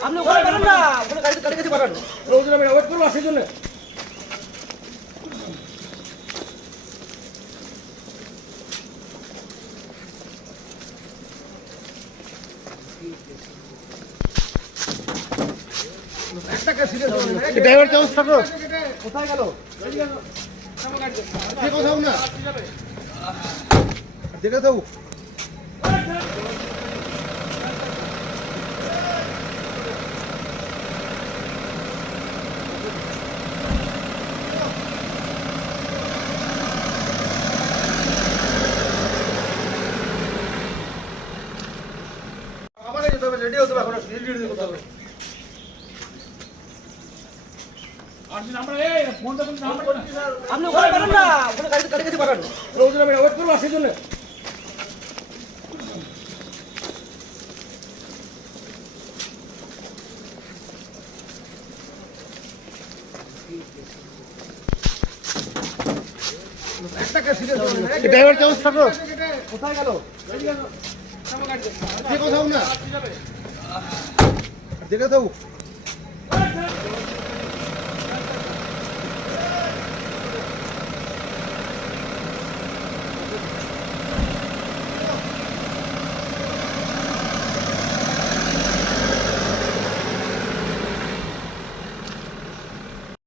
আপনি ওখানে পাঠান না ওখানে গাড়ি গাড়ি কাছে পাঠান রোজ আমি ওয়েট করব সেই জন্য ড্রাইভার চান্স থাকো কোথায় গেল? কোথাও না। দেখে থাকো আমার যেতে হবে রেডি হতে হবে এখন রেডি করতে হবে আপনি ওখানে পাঠান না ওখানে গাড়ি গাড়ি কাছে পাঠান। রোজ আমি ওয়েট করব সেই জন্য। ড্রাইভার থাকো কোথায় গেল? দেখে থাকো